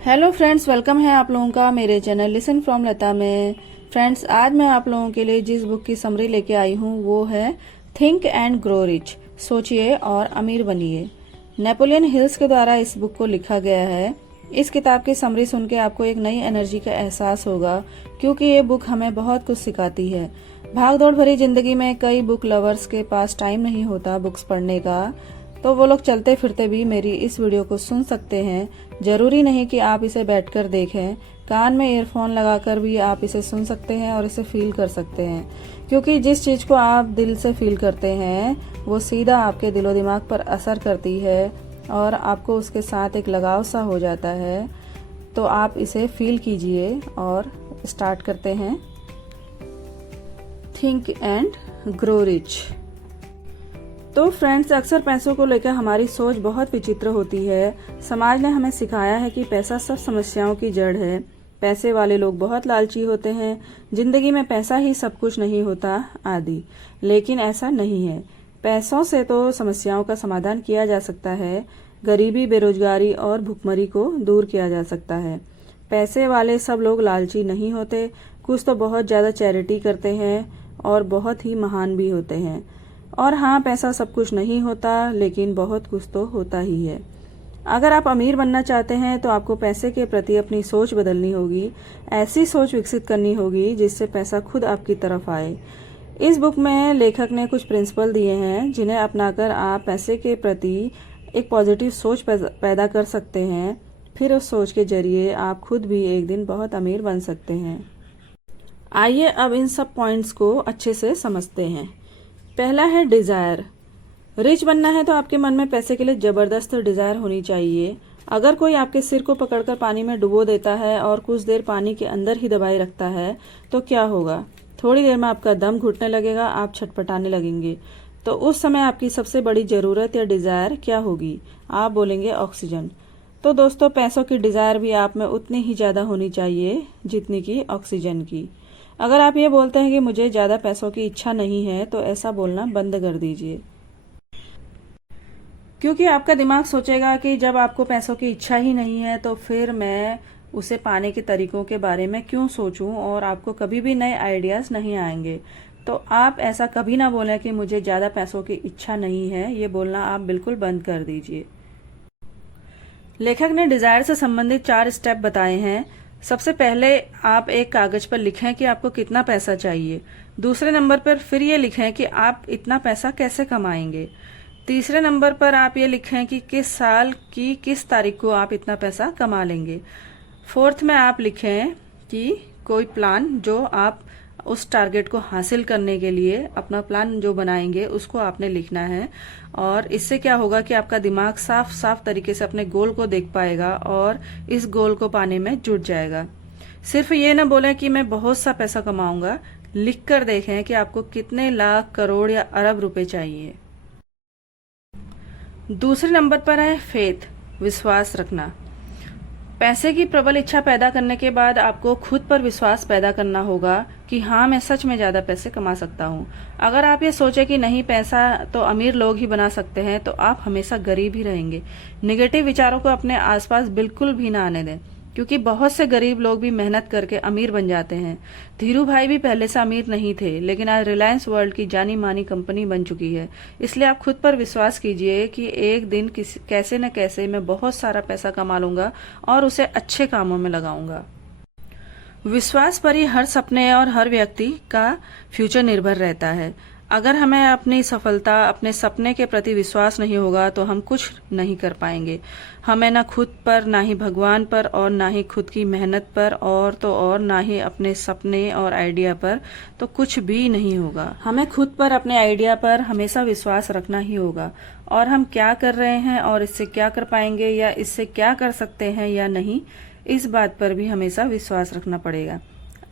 Hello friends, welcome है आप लोगों का मेरे चैनल लिसन फ्रॉम लता में। फ्रेंड्स, आज मैं आप लोगों के लिए जिस बुक की समरी लेके आई हूँ वो है थिंक एंड ग्रो रिच, सोचिए और अमीर बनिए। नेपोलियन हिल्स के द्वारा इस बुक को लिखा गया है। इस किताब की समरी सुन के आपको एक नई एनर्जी का एहसास होगा, क्योंकि ये बुक हमें बहुत कुछ सिखाती है। भागदौड़ भरी जिंदगी में कई बुक लवर्स के पास टाइम नहीं होता बुक्स पढ़ने का, तो वो लोग चलते फिरते भी मेरी इस वीडियो को सुन सकते हैं। जरूरी नहीं कि आप इसे बैठकर देखें, कान में ईयरफोन लगाकर भी आप इसे सुन सकते हैं और इसे फील कर सकते हैं, क्योंकि जिस चीज को आप दिल से फील करते हैं वो सीधा आपके दिलो दिमाग पर असर करती है और आपको उसके साथ एक लगाव सा हो जाता है। तो आप इसे फील कीजिए और स्टार्ट करते हैं। Think and grow rich. तो फ्रेंड्स, अक्सर पैसों को लेकर हमारी सोच बहुत विचित्र होती है। समाज ने हमें सिखाया है कि पैसा सब समस्याओं की जड़ है। पैसे वाले लोग बहुत लालची होते हैं, जिंदगी में पैसा ही सब कुछ नहीं होता आदि। लेकिन ऐसा नहीं है। पैसों से तो समस्याओं का समाधान किया जा सकता है। गरीबी, बेरोजगारी और भुखमरी को दूर किया जा सकता है। पैसे वाले सब लोग लालची नहीं होते। कुछ तो बहुत ज्यादा चैरिटी करते हैं और बहुत ही महान भी होते हैं। और हाँ, पैसा सब कुछ नहीं होता, लेकिन बहुत कुछ तो होता ही है। अगर आप अमीर बनना चाहते हैं तो आपको पैसे के प्रति अपनी सोच बदलनी होगी। ऐसी सोच विकसित करनी होगी जिससे पैसा खुद आपकी तरफ आए। इस बुक में लेखक ने कुछ प्रिंसिपल दिए हैं जिन्हें अपनाकर आप पैसे के प्रति एक पॉजिटिव सोच पैदा कर सकते हैं। फिर उस सोच के जरिए आप खुद भी एक दिन बहुत अमीर बन सकते हैं। आइए अब इन सब पॉइंट्स को अच्छे से समझते हैं। पहला है डिजायर। रिच बनना है तो आपके मन में पैसे के लिए जबरदस्त डिजायर होनी चाहिए। अगर कोई आपके सिर को पकड़कर पानी में डुबो देता है और कुछ देर पानी के अंदर ही दबाए रखता है तो क्या होगा? थोड़ी देर में आपका दम घुटने लगेगा, आप छटपटाने लगेंगे। तो उस समय आपकी सबसे बड़ी जरूरत या डिजायर क्या होगी? आप बोलेंगे ऑक्सीजन। तो दोस्तों, पैसों की डिजायर भी आप में उतनी ही ज्यादा होनी चाहिए जितनी की ऑक्सीजन की। अगर आप ये बोलते हैं कि मुझे ज्यादा पैसों की इच्छा नहीं है तो ऐसा बोलना बंद कर दीजिए, क्योंकि आपका दिमाग सोचेगा कि जब आपको पैसों की इच्छा ही नहीं है तो फिर मैं उसे पाने के तरीकों के बारे में क्यों सोचूं, और आपको कभी भी नए आइडियाज नहीं आएंगे। तो आप ऐसा कभी ना बोलें कि मुझे ज्यादा पैसों की इच्छा नहीं है। ये बोलना आप बिल्कुल बंद कर दीजिए। लेखक ने डिजायर से संबंधित 4 स्टेप बताए हैं। सबसे पहले आप एक कागज पर लिखें कि आपको कितना पैसा चाहिए। दूसरे नंबर पर फिर ये लिखें कि आप इतना पैसा कैसे कमाएंगे। तीसरे नंबर पर आप ये लिखें कि किस साल की किस तारीख को आप इतना पैसा कमा लेंगे। फोर्थ में आप लिखें कि कोई प्लान जो आप उस टारगेट को हासिल करने के लिए अपना प्लान जो बनाएंगे उसको आपने लिखना है। और इससे क्या होगा कि आपका दिमाग साफ साफ तरीके से अपने गोल को देख पाएगा और इस गोल को पाने में जुट जाएगा। सिर्फ ये ना बोलें कि मैं बहुत सा पैसा कमाऊंगा, लिख कर देखें कि आपको कितने लाख, करोड़ या अरब रुपए चाहिए। दूसरे नंबर पर है फेथ, विश्वास रखना। पैसे की प्रबल इच्छा पैदा करने के बाद आपको खुद पर विश्वास पैदा करना होगा कि हाँ, मैं सच में ज्यादा पैसे कमा सकता हूँ। अगर आप ये सोचे कि नहीं, पैसा तो अमीर लोग ही बना सकते हैं, तो आप हमेशा गरीब ही रहेंगे। नेगेटिव विचारों को अपने आसपास बिल्कुल भी ना आने दें, क्योंकि बहुत से गरीब लोग भी मेहनत करके अमीर बन जाते हैं। धीरू भाई भी पहले से अमीर नहीं थे, लेकिन आज रिलायंस वर्ल्ड की जानी मानी कंपनी बन चुकी है। इसलिए आप खुद पर विश्वास कीजिए कि एक दिन कैसे न कैसे मैं बहुत सारा पैसा कमा लूंगा और उसे अच्छे कामों में लगाऊंगा। विश्वास पर ही हर सपने और हर व्यक्ति का फ्यूचर निर्भर रहता है। अगर हमें अपनी सफलता, अपने सपने के प्रति विश्वास नहीं होगा तो हम कुछ नहीं कर पाएंगे। हमें ना खुद पर, ना ही भगवान पर, और ना ही खुद की मेहनत पर, और तो और ना ही अपने सपने और आइडिया पर, तो कुछ भी नहीं होगा। हमें खुद पर, अपने आइडिया पर हमेशा विश्वास रखना ही होगा। और हम क्या कर रहे हैं और इससे क्या कर पाएंगे या इससे क्या कर सकते हैं या नहीं, इस बात पर भी हमेशा विश्वास रखना पड़ेगा।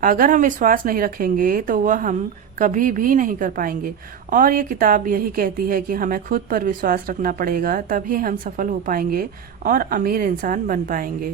अगर हम विश्वास नहीं रखेंगे तो वह हम कभी भी नहीं कर पाएंगे। और ये किताब यही कहती है कि हमें खुद पर विश्वास रखना पड़ेगा, तभी हम सफल हो पाएंगे और अमीर इंसान बन पाएंगे।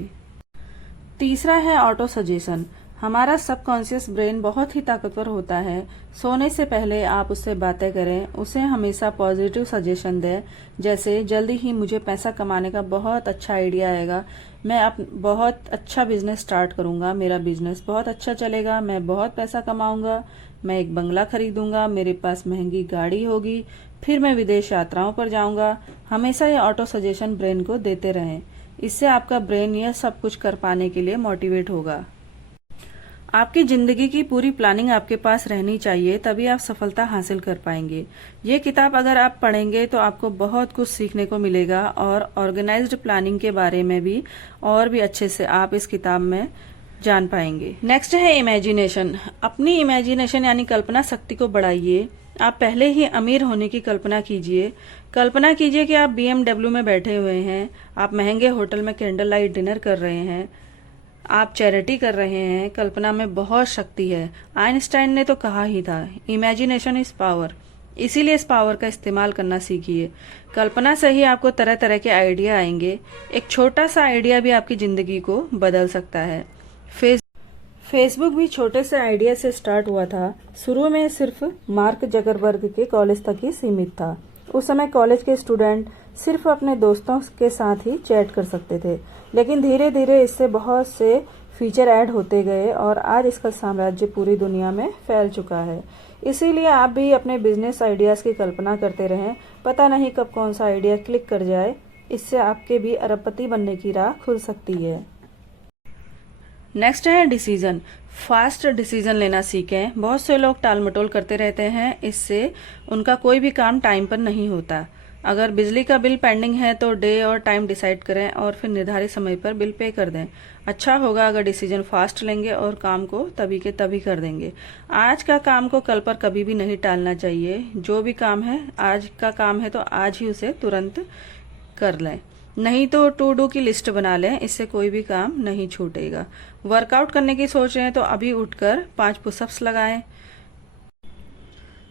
तीसरा है ऑटो सजेशन। हमारा सबकॉन्शियस ब्रेन बहुत ही ताकतवर होता है। सोने से पहले आप उससे बातें करें, उसे हमेशा पॉजिटिव सजेशन दें, जैसे जल्दी ही मुझे पैसा कमाने का बहुत अच्छा आइडिया आएगा, मैं बहुत अच्छा बिजनेस स्टार्ट करूंगा, मेरा बिजनेस बहुत अच्छा चलेगा, मैं बहुत पैसा कमाऊंगा, मैं एक बंगला खरीदूंगा, मेरे पास महंगी गाड़ी होगी, फिर मैं विदेश यात्राओं पर जाऊंगा। हमेशा ये ऑटो सजेशन ब्रेन को देते रहें। इससे आपका ब्रेन यह सब कुछ कर पाने के लिए मोटिवेट होगा। आपकी जिंदगी की पूरी प्लानिंग आपके पास रहनी चाहिए, तभी आप सफलता हासिल कर पाएंगे। ये किताब अगर आप पढ़ेंगे तो आपको बहुत कुछ सीखने को मिलेगा और ऑर्गेनाइज्ड प्लानिंग के बारे में भी और भी अच्छे से आप इस किताब में जान पाएंगे। नेक्स्ट है इमेजिनेशन। अपनी इमेजिनेशन यानी कल्पना शक्ति को बढ़ाइए। आप पहले ही अमीर होने की कल्पना कीजिए। कल्पना कीजिए कि आप BMW में बैठे हुए हैं, आप महंगे होटल में कैंडल लाइट डिनर कर रहे हैं, आप चैरिटी कर रहे हैं। कल्पना में बहुत शक्ति है। आइंस्टाइन ने तो कहा ही था, इमेजिनेशन इज पावर। इसीलिए इस पावर का इस्तेमाल करना सीखिए। कल्पना से ही आपको तरह तरह के आइडिया आएंगे। एक छोटा सा आइडिया भी आपकी जिंदगी को बदल सकता है। फेसबुक भी छोटे से आइडिया से स्टार्ट हुआ था। शुरू में सिर्फ मार्क जकरबर्ग के कॉलेज तक ही सीमित था। उस समय कॉलेज के स्टूडेंट सिर्फ अपने दोस्तों के साथ ही चैट कर सकते थे, लेकिन धीरे धीरे इससे बहुत से फीचर ऐड होते गए और आज इसका साम्राज्य पूरी दुनिया में फैल चुका है। इसीलिए आप भी अपने बिजनेस आइडियाज की कल्पना करते रहें। पता नहीं कब कौन सा आइडिया क्लिक कर जाए। इससे आपके भी अरबपति बनने की राह खुल सकती है। नेक्स्ट है डिसीजन। फास्ट डिसीजन लेना सीखें। बहुत से लोग टाल मटोल करते रहते हैं, इससे उनका कोई भी काम टाइम पर नहीं होता। अगर बिजली का बिल पेंडिंग है तो डे और टाइम डिसाइड करें और फिर निर्धारित समय पर बिल पे कर दें। अच्छा होगा अगर डिसीजन फास्ट लेंगे और काम को तभी के तभी कर देंगे। आज का काम को कल पर कभी भी नहीं टालना चाहिए। जो भी काम है, आज का काम है तो आज ही उसे तुरंत कर लें, नहीं तो टू डू की लिस्ट बना लें। इससे कोई भी काम नहीं छूटेगा। वर्कआउट करने की सोच रहे हैं तो अभी उठकर 5 पुशअप्स लगाएं।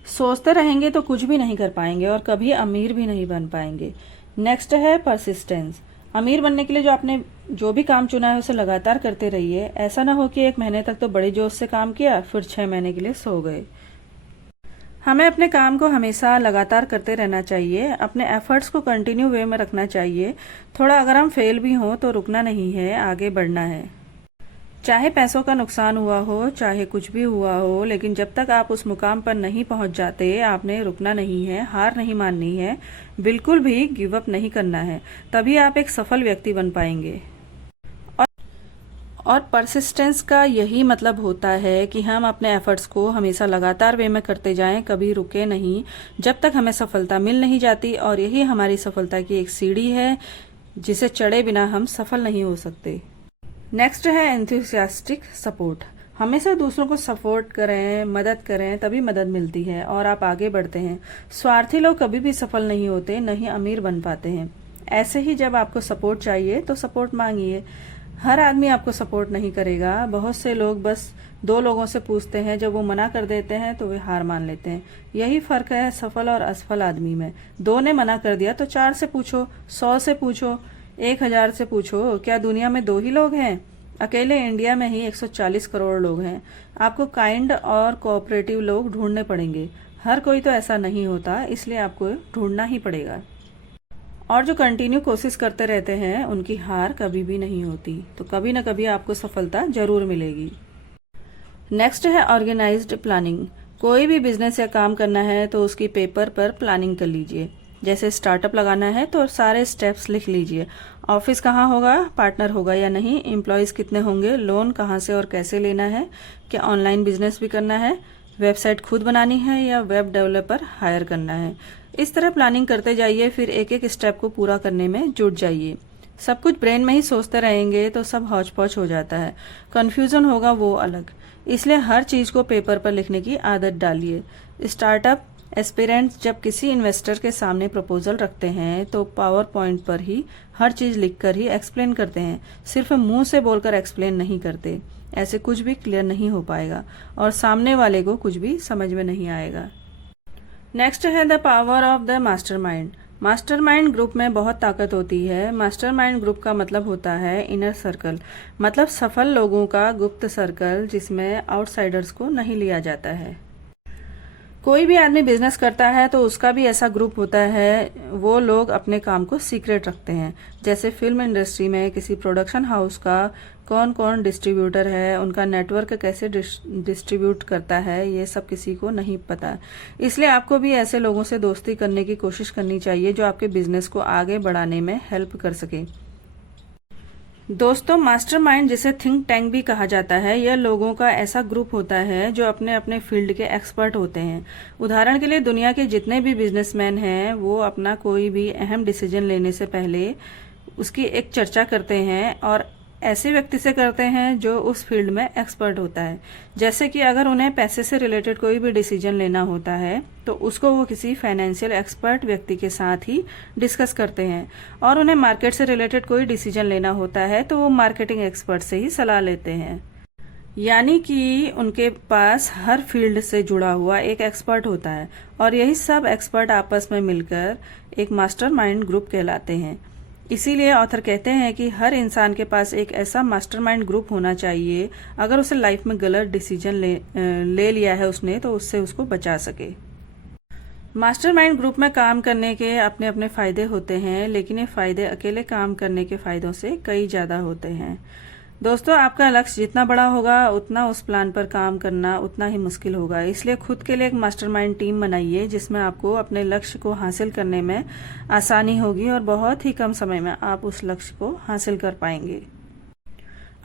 सोचते रहेंगे तो कुछ भी नहीं कर पाएंगे और कभी अमीर भी नहीं बन पाएंगे। नेक्स्ट है परसिस्टेंस। अमीर बनने के लिए आपने जो भी काम चुना है उसे लगातार करते रहिए। ऐसा ना हो कि 1 महीने तक तो बड़े जोश से काम किया, फिर 6 महीने के लिए सो गए। हमें अपने काम को हमेशा लगातार करते रहना चाहिए। अपने एफर्ट्स को कंटिन्यू वे में रखना चाहिए। थोड़ा अगर हम फेल भी हों तो रुकना नहीं है, आगे बढ़ना है। चाहे पैसों का नुकसान हुआ हो, चाहे कुछ भी हुआ हो, लेकिन जब तक आप उस मुकाम पर नहीं पहुंच जाते, आपने रुकना नहीं है, हार नहीं माननी है, बिल्कुल भी गिव अप नहीं करना है। तभी आप एक सफल व्यक्ति बन पाएंगे। और परसिस्टेंस का यही मतलब होता है कि हम अपने एफर्ट्स को हमेशा लगातार वे में करते जाएं, कभी रुके नहीं जब तक हमें सफलता मिल नहीं जाती। और यही हमारी सफलता की एक सीढ़ी है जिसे चढ़े बिना हम सफल नहीं हो सकते। नेक्स्ट है एंथुसियास्टिक सपोर्ट। हमेशा दूसरों को सपोर्ट करें, मदद करें, तभी मदद मिलती है और आप आगे बढ़ते हैं। स्वार्थी लोग कभी भी सफल नहीं होते, न ही अमीर बन पाते हैं। ऐसे ही जब आपको सपोर्ट चाहिए तो सपोर्ट मांगिए। हर आदमी आपको सपोर्ट नहीं करेगा। बहुत से लोग बस 2 लोगों से पूछते हैं, जब वो मना कर देते हैं तो वे हार मान लेते हैं। यही फर्क है सफल और असफल आदमी में। 2 ने मना कर दिया तो 4 से पूछो, 100 से पूछो, 1000 से पूछो। क्या दुनिया में 2 ही लोग हैं? अकेले इंडिया में ही 140 करोड़ लोग हैं। आपको काइंड और कोऑपरेटिव लोग ढूंढने पड़ेंगे। हर कोई तो ऐसा नहीं होता, इसलिए आपको ढूंढना ही पड़ेगा। और जो कंटिन्यू कोशिश करते रहते हैं उनकी हार कभी भी नहीं होती। तो कभी न कभी आपको सफलता जरूर मिलेगी। नेक्स्ट है ऑर्गेनाइज्ड प्लानिंग। कोई भी बिजनेस या काम करना है तो उसकी पेपर पर प्लानिंग कर लीजिए। जैसे स्टार्टअप लगाना है तो सारे स्टेप्स लिख लीजिए। ऑफिस कहाँ होगा, पार्टनर होगा या नहीं, एम्प्लॉयज कितने होंगे, लोन कहाँ से और कैसे लेना है, क्या ऑनलाइन बिजनेस भी करना है, वेबसाइट खुद बनानी है या वेब डेवलपर हायर करना है। इस तरह प्लानिंग करते जाइए, फिर एक एक स्टेप को पूरा करने में जुट जाइए। सब कुछ ब्रेन में ही सोचते रहेंगे तो सब हौच पौच हो जाता है, कंफ्यूजन होगा वो अलग। इसलिए हर चीज को पेपर पर लिखने की आदत डालिए। स्टार्टअप एस्पिरेंट्स जब किसी इन्वेस्टर के सामने प्रपोजल रखते हैं तो पावर पॉइंट पर ही हर चीज लिखकर ही एक्सप्लेन करते हैं, सिर्फ मुंह से बोलकर एक्सप्लेन नहीं करते। ऐसे कुछ भी क्लियर नहीं हो पाएगा और सामने वाले को कुछ भी समझ में नहीं आएगा। नेक्स्ट है the power of the mastermind. Mastermind group में बहुत ताकत होती है। मास्टरमाइंड ग्रुप का मतलब होता है इनर सर्कल, मतलब सफल लोगों का गुप्त सर्कल जिसमें आउटसाइडर्स को नहीं लिया जाता है। कोई भी आदमी बिजनेस करता है तो उसका भी ऐसा ग्रुप होता है। वो लोग अपने काम को सीक्रेट रखते हैं। जैसे फिल्म इंडस्ट्री में किसी प्रोडक्शन हाउस का कौन कौन डिस्ट्रीब्यूटर है, उनका नेटवर्क कैसे डिस्ट्रीब्यूट करता है, ये सब किसी को नहीं पता। इसलिए आपको भी ऐसे लोगों से दोस्ती करने की कोशिश करनी चाहिए जो आपके बिजनेस को आगे बढ़ाने में हेल्प कर सके। दोस्तों, मास्टरमाइंड जिसे थिंक टैंक भी कहा जाता है, यह लोगों का ऐसा ग्रुप होता है जो अपने अपने फील्ड के एक्सपर्ट होते हैं। उदाहरण के लिए दुनिया के जितने भी बिजनेसमैन हैं वो अपना कोई भी अहम डिसीजन लेने से पहले उसकी एक चर्चा करते हैं और ऐसे व्यक्ति से करते हैं जो उस फील्ड में एक्सपर्ट होता है। जैसे कि अगर उन्हें पैसे से रिलेटेड कोई भी डिसीजन लेना होता है तो उसको वो किसी फाइनेंशियल एक्सपर्ट व्यक्ति के साथ ही डिस्कस करते हैं, और उन्हें मार्केट से रिलेटेड कोई डिसीजन लेना होता है तो वो मार्केटिंग एक्सपर्ट से ही सलाह लेते हैं। यानी कि उनके पास हर फील्ड से जुड़ा हुआ एक एक्सपर्ट होता है, और यही सब एक्सपर्ट आपस में मिलकर एक मास्टरमाइंड ग्रुप कहलाते हैं। इसीलिए ऑथर कहते हैं कि हर इंसान के पास एक ऐसा मास्टरमाइंड ग्रुप होना चाहिए, अगर उसे लाइफ में गलत डिसीजन ले लिया है उसने तो उससे उसको बचा सके। मास्टरमाइंड ग्रुप में काम करने के अपने अपने फायदे होते हैं, लेकिन ये फायदे अकेले काम करने के फायदों से कई ज्यादा होते हैं। दोस्तों, आपका लक्ष्य जितना बड़ा होगा उतना उस प्लान पर काम करना उतना ही मुश्किल होगा। इसलिए खुद के लिए एक मास्टरमाइंड टीम बनाइए जिसमें आपको अपने लक्ष्य को हासिल करने में आसानी होगी और बहुत ही कम समय में आप उस लक्ष्य को हासिल कर पाएंगे।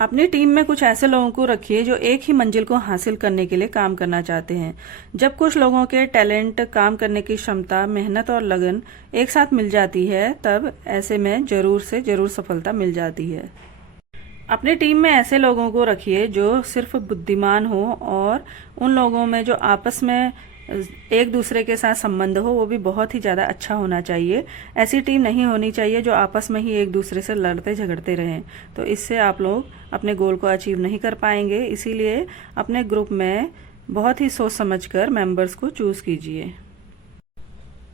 अपनी टीम में कुछ ऐसे लोगों को रखिए जो एक ही मंजिल को हासिल करने के लिए काम करना चाहते हैं। जब कुछ लोगों के टैलेंट, काम करने की क्षमता, मेहनत और लगन एक साथ मिल जाती है तब ऐसे में जरूर से जरूर सफलता मिल जाती है। अपनी टीम में ऐसे लोगों को रखिए जो सिर्फ बुद्धिमान हो, और उन लोगों में जो आपस में एक दूसरे के साथ संबंध हो वो भी बहुत ही ज़्यादा अच्छा होना चाहिए। ऐसी टीम नहीं होनी चाहिए जो आपस में ही एक दूसरे से लड़ते झगड़ते रहें, तो इससे आप लोग अपने गोल को अचीव नहीं कर पाएंगे। इसीलिए अपने ग्रुप में बहुत ही सोच समझकर मेंबर्स को चूज कीजिए।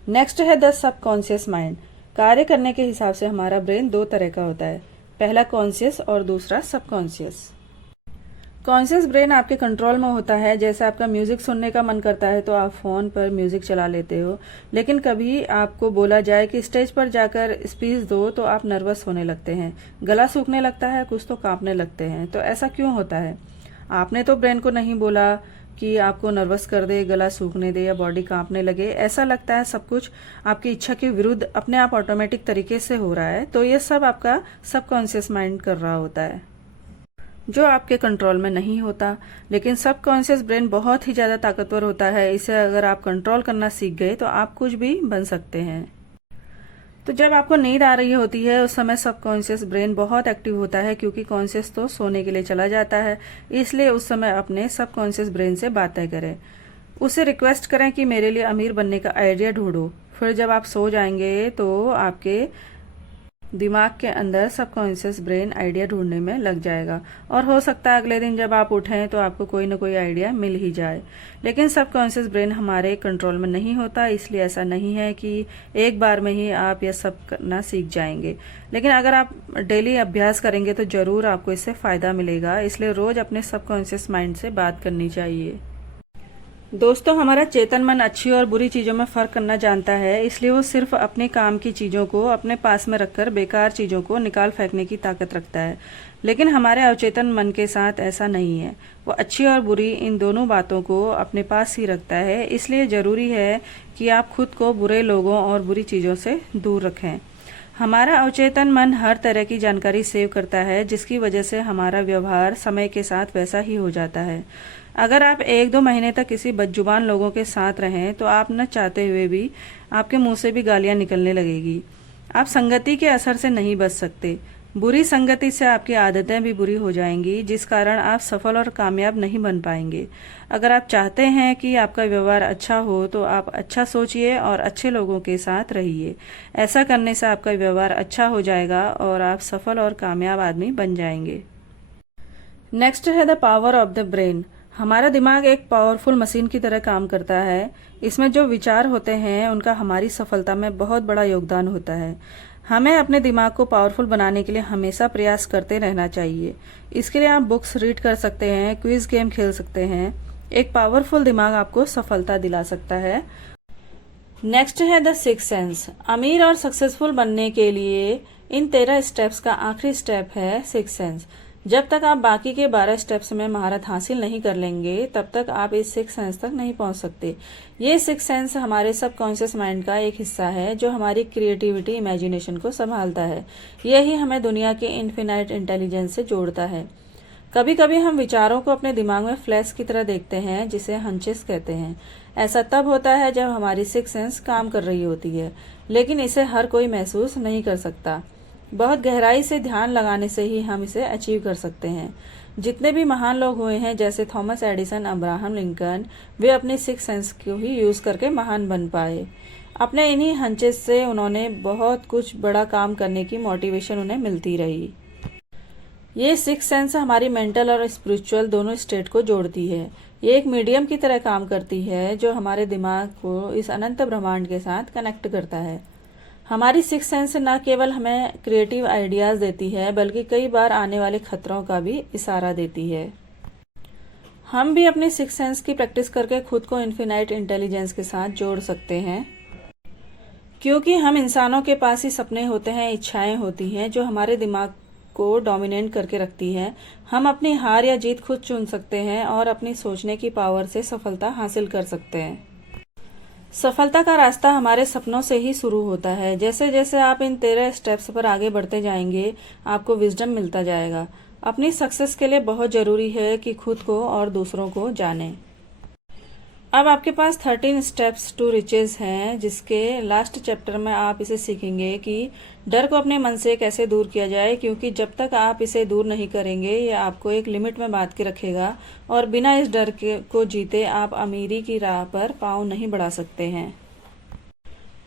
नेक्स्ट है द सबकॉन्शियस माइंड। कार्य करने के हिसाब से हमारा ब्रेन दो तरह का होता है, पहला कॉन्शियस और दूसरा सबकॉन्शियस। कॉन्शियस ब्रेन आपके कंट्रोल में होता है। जैसे आपका म्यूजिक सुनने का मन करता है तो आप फोन पर म्यूजिक चला लेते हो, लेकिन कभी आपको बोला जाए कि स्टेज पर जाकर स्पीच दो तो आप नर्वस होने लगते हैं, गला सूखने लगता है, कुछ तो कांपने लगते हैं। तो ऐसा क्यों होता है? आपने तो ब्रेन को नहीं बोला कि आपको नर्वस कर दे, गला सूखने दे या बॉडी कांपने लगे। ऐसा लगता है सब कुछ आपकी इच्छा के विरुद्ध अपने आप ऑटोमेटिक तरीके से हो रहा है। तो ये सब आपका सबकॉन्शियस माइंड कर रहा होता है जो आपके कंट्रोल में नहीं होता। लेकिन सबकॉन्शियस ब्रेन बहुत ही ज्यादा ताकतवर होता है। इसे अगर आप कंट्रोल करना सीख गए तो आप कुछ भी बन सकते हैं। तो जब आपको नींद आ रही होती है उस समय सबकॉन्शियस ब्रेन बहुत एक्टिव होता है, क्योंकि कॉन्शियस तो सोने के लिए चला जाता है। इसलिए उस समय अपने सबकॉन्शियस ब्रेन से बातें करें, उससे रिक्वेस्ट करें कि मेरे लिए अमीर बनने का आइडिया ढूंढो। फिर जब आप सो जाएंगे तो आपके दिमाग के अंदर सबकॉन्शियस ब्रेन आइडिया ढूंढने में लग जाएगा, और हो सकता है अगले दिन जब आप उठें तो आपको कोई ना कोई आइडिया मिल ही जाए। लेकिन सबकॉन्शियस ब्रेन हमारे कंट्रोल में नहीं होता, इसलिए ऐसा नहीं है कि एक बार में ही आप यह सब करना सीख जाएंगे। लेकिन अगर आप डेली अभ्यास करेंगे तो जरूर आपको इससे फायदा मिलेगा। इसलिए रोज अपने सबकॉन्शियस माइंड से बात करनी चाहिए। दोस्तों, हमारा चेतन मन अच्छी और बुरी चीजों में फर्क करना जानता है, इसलिए वो सिर्फ अपने काम की चीजों को अपने पास में रखकर बेकार चीजों को निकाल फेंकने की ताकत रखता है। लेकिन हमारे अवचेतन मन के साथ ऐसा नहीं है। वो अच्छी और बुरी इन दोनों बातों को अपने पास ही रखता है। इसलिए जरूरी है कि आप खुद को बुरे लोगों और बुरी चीजों से दूर रखें। हमारा अवचेतन मन हर तरह की जानकारी सेव करता है, जिसकी वजह से हमारा व्यवहार समय के साथ वैसा ही हो जाता है। अगर आप 1-2 महीने तक किसी बदजुबान लोगों के साथ रहें तो आप न चाहते हुए भी आपके मुंह से भी गालियां निकलने लगेगी। आप संगति के असर से नहीं बच सकते। बुरी संगति से आपकी आदतें भी बुरी हो जाएंगी, जिस कारण आप सफल और कामयाब नहीं बन पाएंगे। अगर आप चाहते हैं कि आपका व्यवहार अच्छा हो तो आप अच्छा सोचिए और अच्छे लोगों के साथ रहिए। ऐसा करने से आपका व्यवहार अच्छा हो जाएगा और आप सफल और कामयाब आदमी बन जाएंगे। नेक्स्ट है the power of the brain. हमारा दिमाग एक पावरफुल मशीन की तरह काम करता है। इसमें जो विचार होते हैं उनका हमारी सफलता में बहुत बड़ा योगदान होता है। हमें अपने दिमाग को पावरफुल बनाने के लिए हमेशा प्रयास करते रहना चाहिए। इसके लिए आप बुक्स रीड कर सकते हैं, क्विज गेम खेल सकते हैं। एक पावरफुल दिमाग आपको सफलता दिला सकता है। नेक्स्ट है द सिक्स्थ सेंस। अमीर और सक्सेसफुल बनने के लिए इन 13 स्टेप्स का आखिरी स्टेप है सिक्स्थ सेंस। जब तक आप बाकी के 12 स्टेप्स में महारत हासिल नहीं कर लेंगे तब तक आप इस सिक्स्थ सेंस तक नहीं पहुंच सकते। ये सिक्स्थ सेंस हमारे सबकॉन्शियस माइंड का एक हिस्सा है जो हमारी क्रिएटिविटी, इमेजिनेशन को संभालता है। यही हमें दुनिया के इनफिनाइट इंटेलिजेंस से जोड़ता है। कभी कभी हम विचारों को अपने दिमाग में फ्लैश की तरह देखते हैं, जिसे हंचेस कहते हैं। ऐसा तब होता है जब हमारी सिक्स्थ सेंस काम कर रही होती है, लेकिन इसे हर कोई महसूस नहीं कर सकता। बहुत गहराई से ध्यान लगाने से ही हम इसे अचीव कर सकते हैं। जितने भी महान लोग हुए हैं, जैसे थॉमस एडिसन, अब्राहम लिंकन, वे अपनी सिक्स्थ सेंस को ही यूज करके महान बन पाए। अपने इन्हीं हंचेस से उन्होंने बहुत कुछ बड़ा काम करने की मोटिवेशन उन्हें मिलती रही। ये सिक्स्थ सेंस हमारी मेंटल और स्पिरिचुअल दोनों स्टेट को जोड़ती है। ये एक मीडियम की तरह काम करती है जो हमारे दिमाग को इस अनंत ब्रह्मांड के साथ कनेक्ट करता है। हमारी सिक्स्थ सेंस न केवल हमें क्रिएटिव आइडियाज देती है, बल्कि कई बार आने वाले खतरों का भी इशारा देती है। हम भी अपनी सिक्स्थ सेंस की प्रैक्टिस करके खुद को इनफिनाइट इंटेलिजेंस के साथ जोड़ सकते हैं, क्योंकि हम इंसानों के पास ही सपने होते हैं, इच्छाएं होती हैं जो हमारे दिमाग को डोमिनेट करके रखती है। हम अपनी हार या जीत खुद चुन सकते हैं और अपनी सोचने की पावर से सफलता हासिल कर सकते हैं। सफलता का रास्ता हमारे सपनों से ही शुरू होता है। जैसे जैसे आप इन 13 स्टेप्स पर आगे बढ़ते जाएंगे, आपको विजडम मिलता जाएगा। अपनी सक्सेस के लिए बहुत जरूरी है कि खुद को और दूसरों को जानें। अब आपके पास 13 स्टेप्स टू रिचेस हैं, जिसके लास्ट चैप्टर में आप इसे सीखेंगे कि डर को अपने मन से कैसे दूर किया जाए, क्योंकि जब तक आप इसे दूर नहीं करेंगे ये आपको एक लिमिट में बांध के रखेगा और बिना इस डर को जीते आप अमीरी की राह पर पांव नहीं बढ़ा सकते हैं।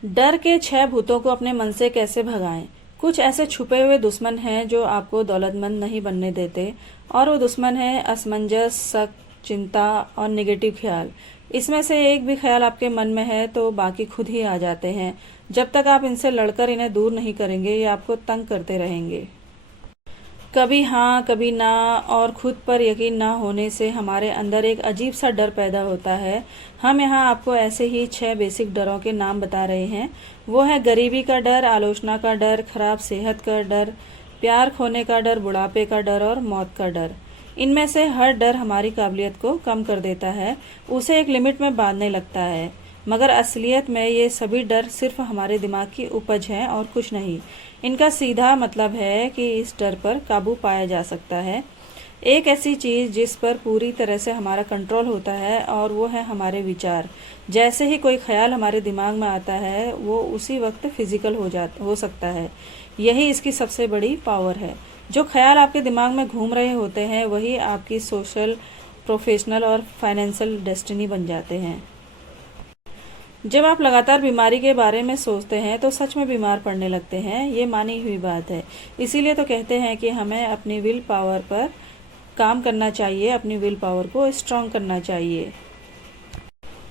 डर के 6 भूतों को अपने मन से कैसे भगाएं। कुछ ऐसे छुपे हुए दुश्मन हैं जो आपको दौलतमंद नहीं बनने देते, और वो दुश्मन है असमंजस, शक, चिंता और नेगेटिव ख्याल। इसमें से एक भी ख्याल आपके मन में है तो बाकी खुद ही आ जाते हैं। जब तक आप इनसे लड़कर इन्हें दूर नहीं करेंगे, ये आपको तंग करते रहेंगे। कभी हाँ कभी ना, और खुद पर यकीन ना होने से हमारे अंदर एक अजीब सा डर पैदा होता है। हम यहाँ आपको ऐसे ही 6 बेसिक डरों के नाम बता रहे हैं। वो है गरीबी का डर, आलोचना का डर, खराब सेहत का डर, प्यार खोने का डर, बुढ़ापे का डर और मौत का डर। इनमें से हर डर हमारी काबिलियत को कम कर देता है, उसे एक लिमिट में बांधने लगता है, मगर असलियत में ये सभी डर सिर्फ हमारे दिमाग की उपज हैं और कुछ नहीं। इनका सीधा मतलब है कि इस डर पर काबू पाया जा सकता है। एक ऐसी चीज जिस पर पूरी तरह से हमारा कंट्रोल होता है, और वो है हमारे विचार। जैसे ही कोई ख्याल हमारे दिमाग में आता है, वो उसी वक्त फिजिकल हो सकता है। यही इसकी सबसे बड़ी पावर है। जो ख्याल आपके दिमाग में घूम रहे होते हैं, वही आपकी सोशल, प्रोफेशनल और फाइनेंशियल डेस्टिनी बन जाते हैं। जब आप लगातार बीमारी के बारे में सोचते हैं तो सच में बीमार पड़ने लगते हैं, ये मानी हुई बात है। इसीलिए तो कहते हैं कि हमें अपनी विल पावर पर काम करना चाहिए, अपनी विल पावर को स्ट्रॉन्ग करना चाहिए।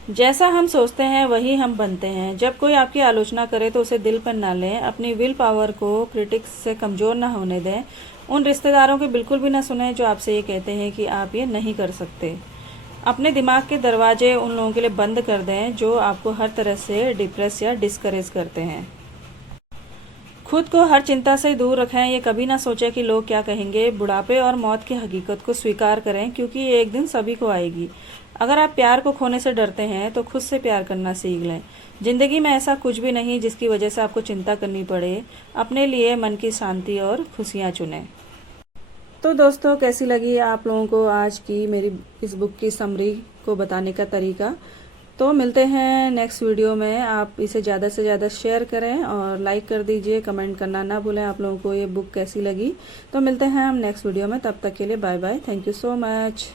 जैसा हम सोचते हैं वही हम बनते हैं। जब कोई आपकी आलोचना करे तो उसे दिल पर ना लें। अपनी विल पावर को क्रिटिक्स से कमजोर ना होने दें। उन रिश्तेदारों के बिल्कुल भी ना सुने जो आपसे ये कहते हैं कि आप ये नहीं कर सकते। अपने दिमाग के दरवाजे उन लोगों के लिए बंद कर दें जो आपको हर तरह से डिप्रेस या डिस्करेज करते हैं। खुद को हर चिंता से दूर रखें। ये कभी ना सोचें कि लोग क्या कहेंगे। बुढ़ापे और मौत की हकीकत को स्वीकार करें, क्योंकि ये एक दिन सभी को आएगी। अगर आप प्यार को खोने से डरते हैं तो खुद से प्यार करना सीख लें। जिंदगी में ऐसा कुछ भी नहीं जिसकी वजह से आपको चिंता करनी पड़े। अपने लिए मन की शांति और खुशियाँ चुनें। तो दोस्तों, कैसी लगी आप लोगों को आज की मेरी इस बुक की समरी को बताने का तरीका। तो मिलते हैं नेक्स्ट वीडियो में। आप इसे ज़्यादा से ज़्यादा शेयर करें और लाइक कर दीजिए। कमेंट करना ना भूलें आप लोगों को ये बुक कैसी लगी। तो मिलते हैं हम नेक्स्ट वीडियो में। तब तक के लिए bye bye. Thank you so much.